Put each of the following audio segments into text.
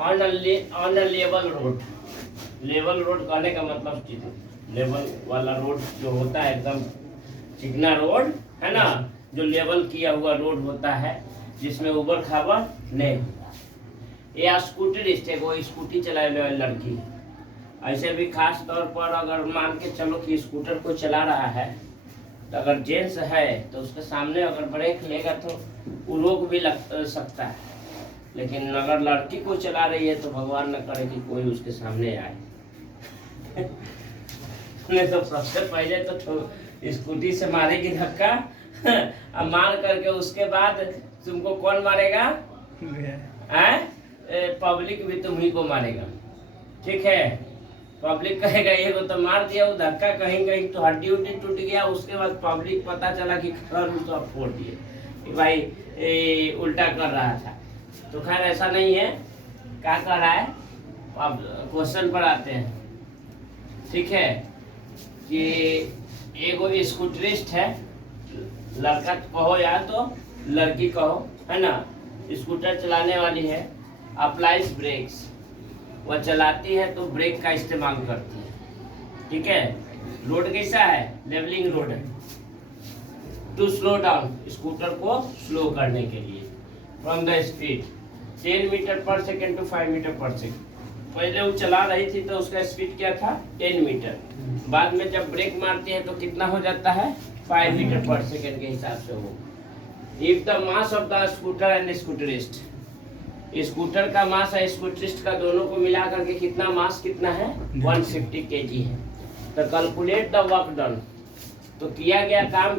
On a level road. Level road कहने का मतलब लेवल वाला रोड जो होता है एकदम चिकना रोड है ना, जो लेवल किया हुआ रोड होता है जिसमें उबड़ खाबड़ नहीं होता। ये स्कूटरिस्ट है, वो स्कूटी चलाने वाली लड़की। ऐसे भी खास तौर पर अगर मान के चलो कि स्कूटर को चला रहा है तो अगर जेंट्स है तो उसके सामने अगर ब्रेक लेगा तो वो रोक भी लग सकता है, लेकिन अगर लड़की को चला रही है तो भगवान न करे कि कोई उसके सामने आए। नहीं तो सबसे पहले तो स्कूटी से मारेगी धक्का, अब मार करके उसके बाद तुमको कौन मारेगा? पब्लिक भी तुम्ही को मारेगा। ठीक है, पब्लिक कहेगा ये को तो मार दिया, वो धक्का कहीं कहीं तो हड्डी उड्डी टूट गया, उसके बाद पब्लिक पता चला कि तो आप फोड़ दिए कि भाई उल्टा कर रहा था। तो खैर ऐसा नहीं है, क्या कर रहा है। अब क्वेश्चन पर आते हैं। ठीक है कि एगो स्कूटरिस्ट है, लड़का कहो या तो लड़की कहो है ना, स्कूटर चलाने वाली है, अप्लाइज ब्रेक्स, वह चलाती है तो ब्रेक का इस्तेमाल करती है। ठीक है, रोड कैसा है? लेवलिंग रोड है। टू स्लो डाउन, स्कूटर को स्लो करने के लिए, from the speed 10 metre per second to 5 metre per second. पहले वो चला रही थी तो उसका स्पीड क्या था? 10 मीटर। बाद में जब ब्रेक मारती है तो कितना हो जाता है? 5 मीटर पर सेकेंड के हिसाब से वो। If the mass of the scooter and scooterist, scooter का मास है स्कूटरिस्ट का दोनों को मिला करके कितना मास कितना है? 150 kg है। तो कैलकुलेट द वर्क डन, तो किया गया काम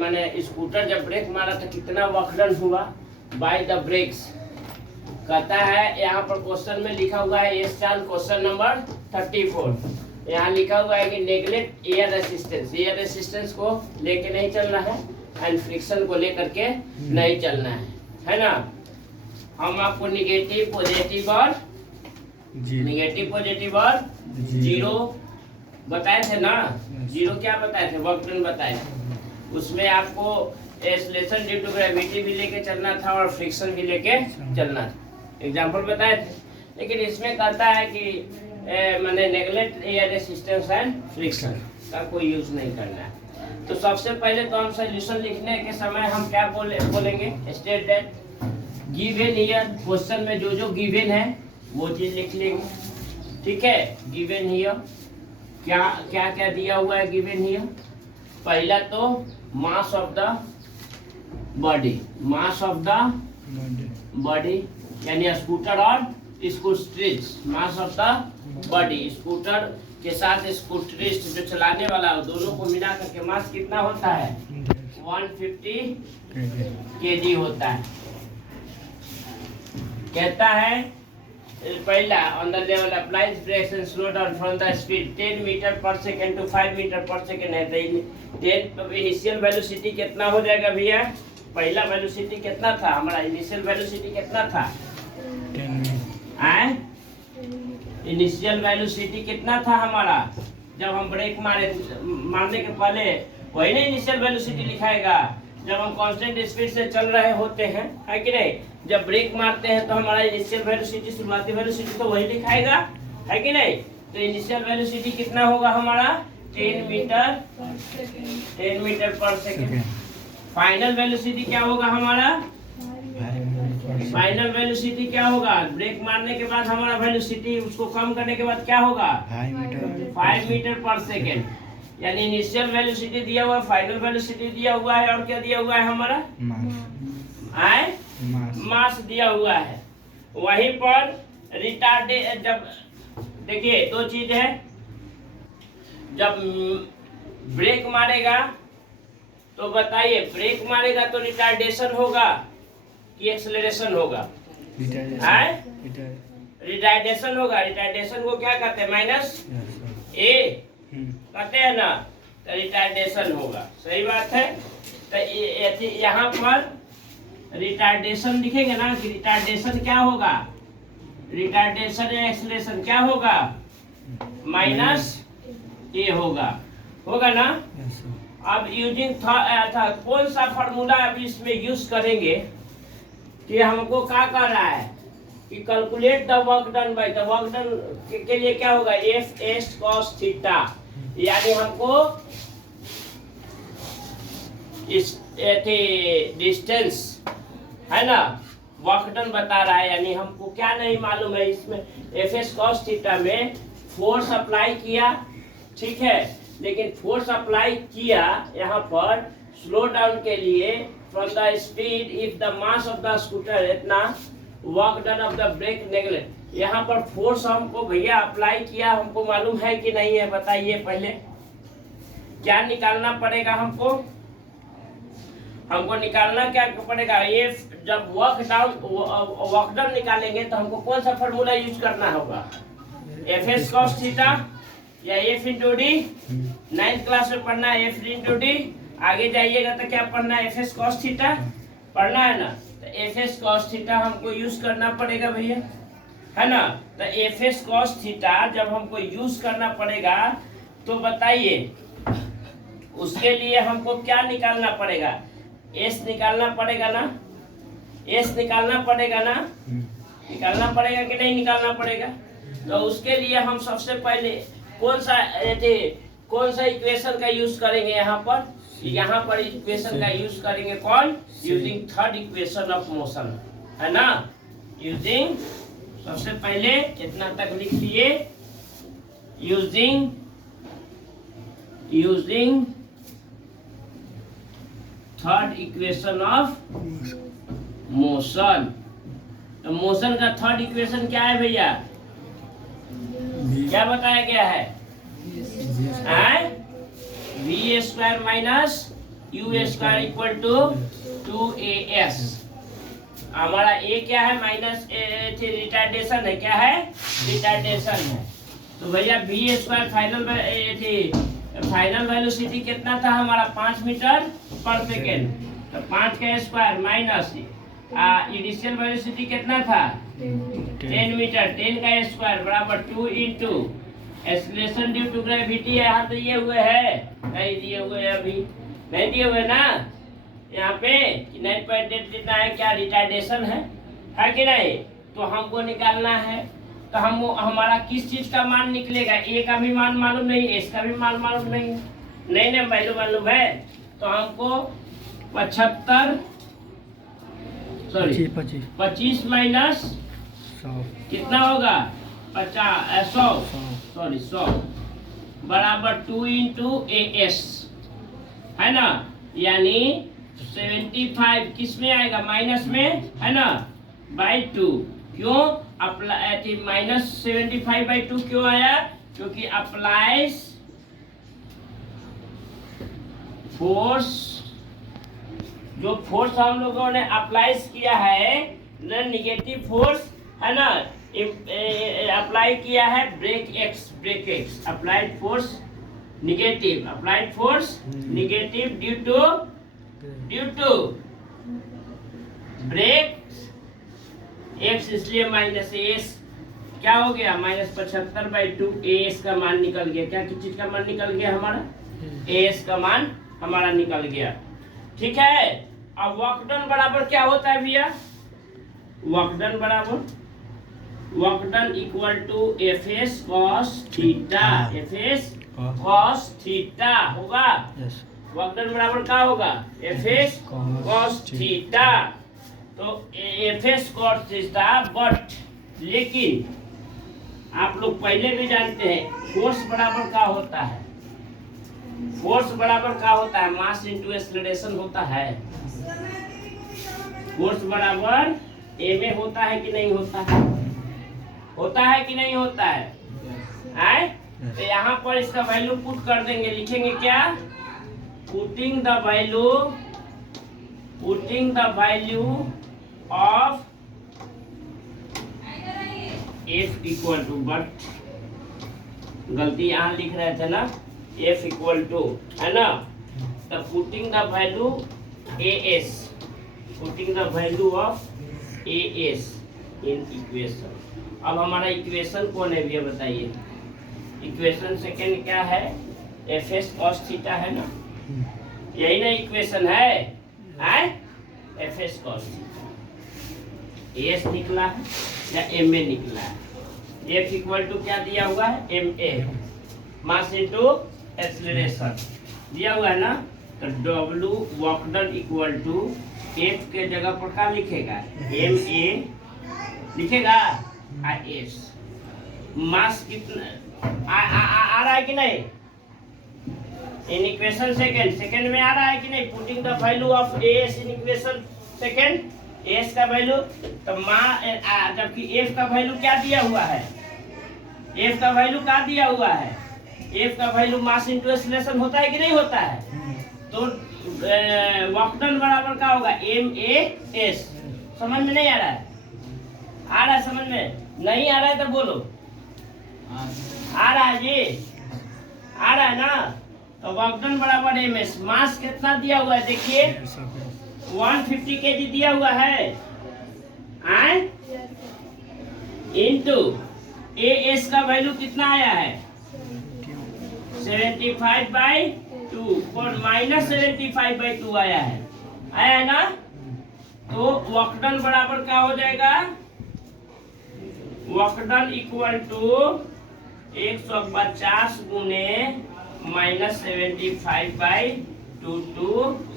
माने स्कूटर जब ब्रेक मारा तो कितना वर्क डन हुआ बाय द ब्रेक्स। कहता है यहाँ पर क्वेश्चन में लिखा हुआ है एस चांद क्वेश्चन नंबर 34, यहाँ लिखा हुआ है कि neglect air resistance, air resistance को लेके नहीं चलना है एंड फ्रिक्शन को लेकर के नहीं चलना है ना। हम आपको निगेटिव पॉजिटिव और जीरो बताए थे ना। जीरो क्या बताए थे? वर्क डन बताए थे। उसमें आपको एक्सेलरेशन ड्यू टू ग्रेविटी भी लेके चलना था और फ्रिक्शन भी लेके चलना था, एग्जाम्पल बताए थे। लेकिन इसमें कहता है कि मैंने neglect air resistance and friction का कोई यूज नहीं करना है। तो सबसे पहले तो हम सॉल्यूशन लिखने के समय हम क्या बोलेंगे? State that given here, question में जो जो गिवन है वो चीज लिख लेंगे। ठीक है, गिवन हियर क्या क्या क्या दिया हुआ है गिवन हियर? पहला तो mass of the body, mass of the body यानी स्कूटर और scooterist, mass of the body, scooter के साथ स्कूटरिस्ट जो चलाने वाला है दोनों को मिला करके मास कितना होता है? 150 kg होता है। कहता है पहला on the level applies brakes and slow down from the speed 10 metre per second to 5 metre per second है। तो इनिशियल वेलोसिटी कितना हो जाएगा भैया? पहला वेलोसिटी कितना था हमारा? इनिशियल वेलोसिटी कितना था? इनिशियल वेलोसिटी कितना था हमारा जब हम ब्रेक मारने के पहले? वही ना इनिशियल वेलोसिटी लिखाएगा जब हम कांस्टेंट स्पीड से चल रहे होते हैं, है कि नहीं? जब ब्रेक मारते हैं तो हमारा इनिशियल वेलोसिटी, शुरुआती वेलोसिटी तो वही लिखाएगा, है कि नहीं? तो इनिशियल वेलोसिटी कितना होगा हमारा? 10 metre per second. Final velocity क्या होगा हमारा? फाइनल वेलोसिटी क्या होगा? ब्रेक मारने के बाद हमारा वेलोसिटी उसको कम करने के बाद क्या होगा? 5 मीटर पर सेकेंड। यानी इनिशियल वेलोसिटी दिया हुआ है, फाइनल वेलोसिटी दिया हुआ है, और क्या दिया हुआ है हमारा? मास दिया हुआ है। वहीं पर रिटार्डे जब देखिए दो चीज है, जब ब्रेक मारेगा तो बताइए ब्रेक मारेगा तो रिटार्डेशन होगा कि एक्सेलरेशन होगा? रिटार्डेशन होगा। रिटार्डेशन को क्या कहते हैं? माइनस ए कहते हैं ना, तो रिटार्डेशन होगा। सही बात है। तो यहाँ पर रिटार्डेशन लिखेंगे ना कि रिटार्डेशन क्या होगा? रिटार्डेशन या एक्सेलरेशन क्या होगा? माइनस ए होगा ना। अब यूजिंग था कौन सा फार्मूला अभी इसमें यूज करेंगे कि हमको क्या कर रहा है? कि calculate the work done by, the work done के लिए क्या होगा, एफ एस कॉस थीटा, यानी हमको इस डिस्टेंस है ना वर्क डन बता रहा है, यानी हमको क्या नहीं मालूम है इसमें एफ एस कॉस थीटा में फोर्स अप्लाई किया, ठीक है, लेकिन फोर्स अप्लाई किया यहाँ पर स्लो डाउन के लिए from the speed if the mass of the scooter इतना work done of the brake neglect, यहाँ पर फोर्स हमको भैया अप्लाई किया, हमको मालूम है कि नहीं है, बताइए पहले क्या निकालना पड़ेगा हमको निकालना क्या पड़ेगा, ये जब वर्क डन निकालेंगे तो हमको कौन सा फॉर्मूला यूज करना होगा, एफ एस कॉस थीटा या F into D, 9th class में पढ़ना है एफ इंटू डी, आगे जाइएगा तो क्या पढ़ना है एफ एस कॉस थीटा पढ़ना है ना, तो एफ एस कॉस थीटा हमको यूज करना पड़ेगा भैया, है ना, तो एफ एस कॉस थीटा जब हमको यूज करना पड़ेगा तो बताइए उसके लिए हमको क्या निकालना पड़ेगा, एस निकालना पड़ेगा ना, एस निकालना पड़ेगा ना, निकालना पड़ेगा कि नहीं निकालना पड़ेगा, तो उसके लिए हम सबसे पहले कौन सा इक्वेशन का यूज करेंगे, यहाँ पर इक्वेशन का यूज करेंगे कौन, using third equation of motion, है ना, यूजिंग सबसे पहले इतना तक लिख लिए, using third equation of motion, तो मोशन का थर्ड इक्वेशन क्या है भैया, क्या बताया गया है, V square minus U square equal to 2as, हमारा ए क्या है, माइनस रिटार्डेशन है, क्या है, रिटार्डेशन है, तो भैया वी स्क्वायर फाइनल वेलोसिटी कितना था हमारा 5 मीटर पर सेकेंड, तो 5 का स्क्वायर माइनस इनिशियल वेलोसिटी कितना था 10 मीटर, 10 का स्क्वायर बराबर 2 into acceleration due to gravity, यहाँ तो ये हुए है, नहीं दिए हुए हैं अभी, नहीं दिए हुए ना यहाँ पे 9.8 जितना है, क्या रिटार्डेशन है कि नहीं, तो हमको निकालना है, तो हम हमारा किस चीज का मान निकलेगा, ए का भी मान मालूम नहीं, एस का भी मान मालूम नहीं ना वैल्यू मालूम है, तो हमको 25 माइनस 100 कितना होगा 100 बराबर 2 इंटू एस, है ना, यानी 75 किस में आएगा, माइनस में, है ना, बाई 2, क्यों अप्लाई माइनस 75/2 क्यों आया, क्योंकि अप्लाइज फोर्स, जो फोर्स हम लोगों ने अप्लाइज किया है नेगेटिव फोर्स, है ना, अप्लाई किया है brake X applied force negative due to brake X, इसलिए माइनस एस क्या हो गया, माइनस 75/2, एस का मान निकल गया, क्या किस चीज का मान निकल गया हमारा, एस का मान हमारा निकल गया, ठीक है। अब वर्क डन बराबर क्या होता है भैया, work done equal to F S cos theta, F S cos theta होगा, वर्क डन बराबर क्या होगा, एफ एस कॉस थीटा, तो F S cos theta, but लेकिन आप लोग पहले भी जानते हैं फोर्स बराबर क्या होता है, फोर्स बराबर क्या होता है, मास इनटू एक्सेलरेशन होता है, फोर्स बराबर ए में होता है कि नहीं होता है, होता है कि नहीं होता है, तो यहाँ पर इसका वैल्यू पुट कर देंगे, लिखेंगे क्या, putting the value of F equal to, but गलती यहाँ लिख रहे थे ना, एफ इक्वल टू, है ना, तो putting the value S, putting the value of S in equation. अब हमारा इक्वेशन कौन है भैया बताइए, इक्वेशन सेकेंड क्या है, एफ एस कॉस थीटा है ना, यही ना इक्वेशन है, F S cos theta, S निकला है, या एम ए निकला है। F इक्वल टू क्या दिया हुआ है, M A, mass into acceleration दिया हुआ है ना। तो W work done equal to F के जगह पर क्या लिखेगा, एम ए लिखेगा, एस। मास कितना आ रहा है कि नहीं इन इक्वेशन सेकंड में आ रहा है कि नहीं। Putting the value of S in equation second, S का वैल्यू, तो जबकि एफ का वैल्यू क्या दिया हुआ है, एफ का वैल्यू क्या दिया हुआ है, एफ का वैल्यू मास इनटू एक्सीलरेशन होता है कि नहीं होता है। तो वर्क डन बराबर क्या होगा, एम ए एस। समझ में नहीं आ रहा है, आ रहा है समझ में, नहीं आ रहा है तो बोलो, आ रहा है जी, आ रहा है ना। तो वर्क डन बराबर एम एस। मास कितना दिया हुआ है देखिए, 150 kg दिया हुआ है, इनटू ए एस का वैल्यू कितना आया है, 75/2 और माइनस 75/2 आया है ना। तो वर्क डन बराबर क्या हो जाएगा, वर्क डन इक्वल टू 150 गुने माइनस 75/2 टू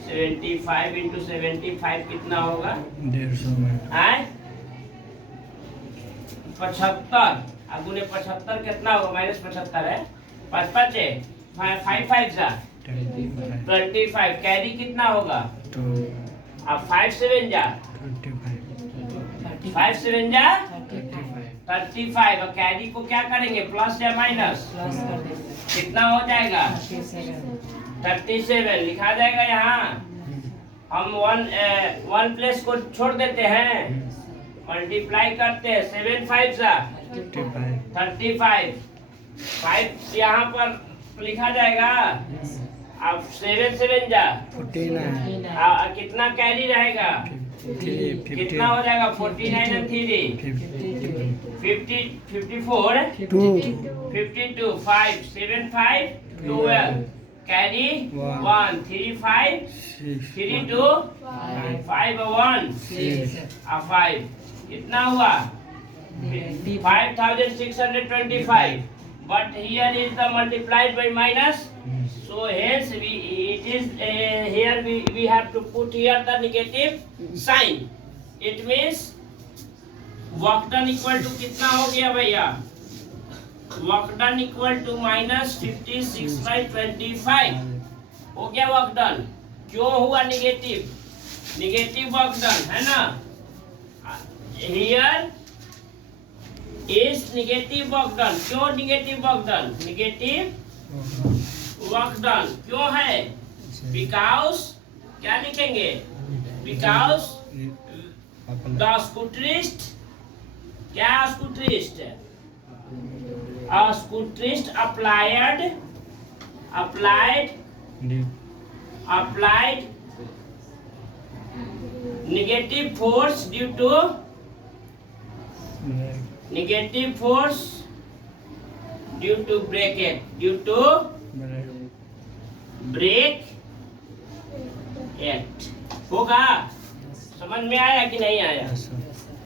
75 इंटू 75 कितना होगा, 150 में 75 गुने 75 कितना होगा, माइनस 75 है, 5 5 है 5 5 जा 25, कैरी कितना होगा, तो अब 5 7 जा 5 7 जा 35, और कैरी को क्या करेंगे, प्लस या माइनस, कितना हो जाएगा 37 लिखा जाएगा। यहाँ हम वन प्लेस को छोड़ देते हैं, मल्टीप्लाई करते हैं, 7 5 जा 35, 5 यहाँ पर लिखा जाएगा, अब 7 7 जा 49, कितना कैरी रहेगा, कितना हो जाएगा, 49 and 3 54 52 5 7 5 12 कैरी 1 3 5 3 2 5 1 5 कितना हुआ 5625, but here is the multiplied by minus, so hence we have to put here the negative sign. It means work done equal to कितना हो गया भैया, work done equal to minus 56/25 हो गया वर्क डन। क्यों हुआ निगेटिव, निगेटिव वर्क डन है ना, here is negative work done. क्यों negative work done, negative work done क्यों है, बिकॉज क्या लिखेंगे, बिकॉज द स्कूटरिस्ट, क्या scooterist, scooterist applied negative force due to brake act होगा। समझ में आया कि नहीं आया,